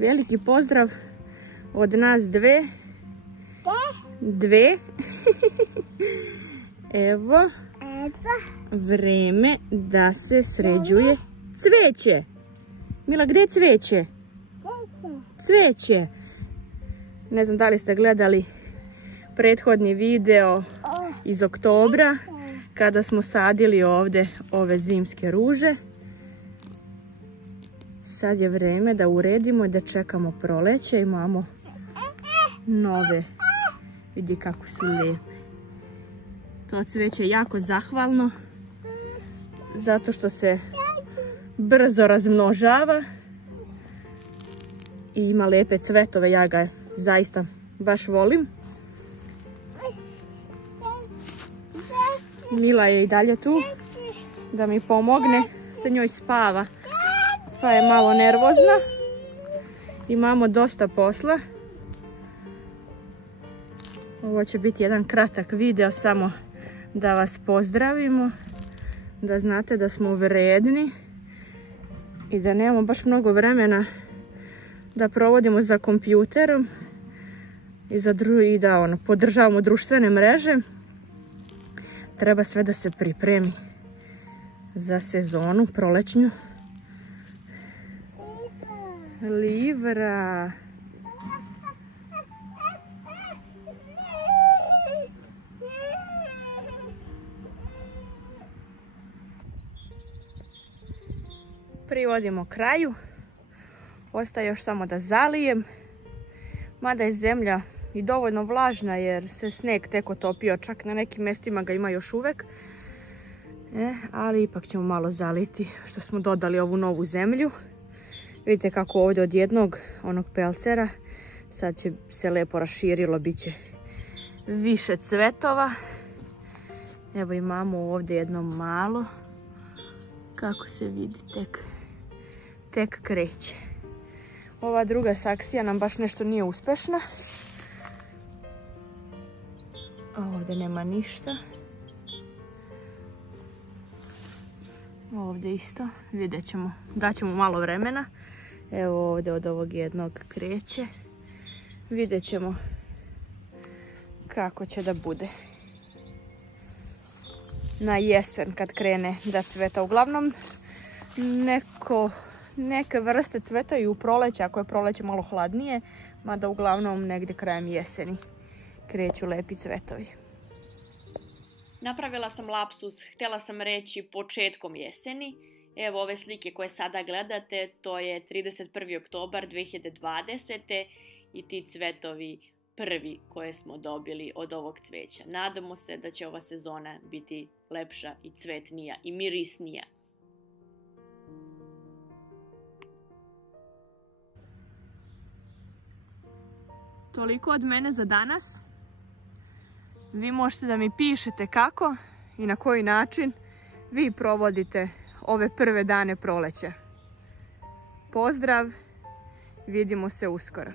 veliki pozdrav od nas dve. Evo, vreme da se sređuje cveće. Mila, gdje je cveće? Cveće. Ne znam da li ste gledali prethodni video iz oktobra kada smo sadili ovdje ove zimske ruže. Sad je vreme da uredimo i da čekamo proleće. Imamo nove. Vidi kako su lijepe. To cveće je jako zahvalno zato što se brzo razmnožava i ima lijepe cvetove. Ja ga zaista baš volim. Mila je i dalje tu da mi pomogne. Sa njoj spava pa je malo nervozna. Imamo dosta posla. Ovo će biti jedan kratak video samo da vas pozdravimo, da znate da smo vredni i da nemamo baš mnogo vremena da provodimo za kompjuterom i da podržavamo društvene mreže. Treba sve da se pripremi za sezonu prolećnju. Livra. Privodimo kraju. Ostaje još samo da zalijem. Mada je zemlja i dovoljno vlažna jer se sneg tek otopio. Čak na nekim mjestima ga ima još uvek. Ali ipak ćemo malo zaliti što smo dodali ovu novu zemlju. Vidite kako ovdje od jednog onog pelcera sad će se lijepo raširilo, bit će više cvetova. Evo imamo ovdje jedno malo, kako se vidi, tek kreće. Ova druga saksija nam baš nešto nije uspešna. Ovdje nema ništa. Ovdje isto, vidjet ćemo, daćemo malo vremena. Evo ovdje od ovog jednog kreće. Vidjet ćemo kako će da bude na jesen kad krene da cveta. Uglavnom neke vrste cvetaju u proleće, ako je proleće malo hladnije, mada uglavnom negdje krajem jeseni kreću lepi cvetovi. Napravila sam lapsus, htjela sam reći početkom jeseni. Evo ove slike koje sada gledate, to je 31. oktobar 2020. i ti cvetovi prvi koje smo dobili od ovog cveća. Nadamo se da će ova sezona biti lepša i cvetnija i mirisnija. Toliko od mene za danas. Vi možete da mi pišete kako i na koji način vi provodite ove prve dane proleća. Pozdrav, vidimo se uskoro.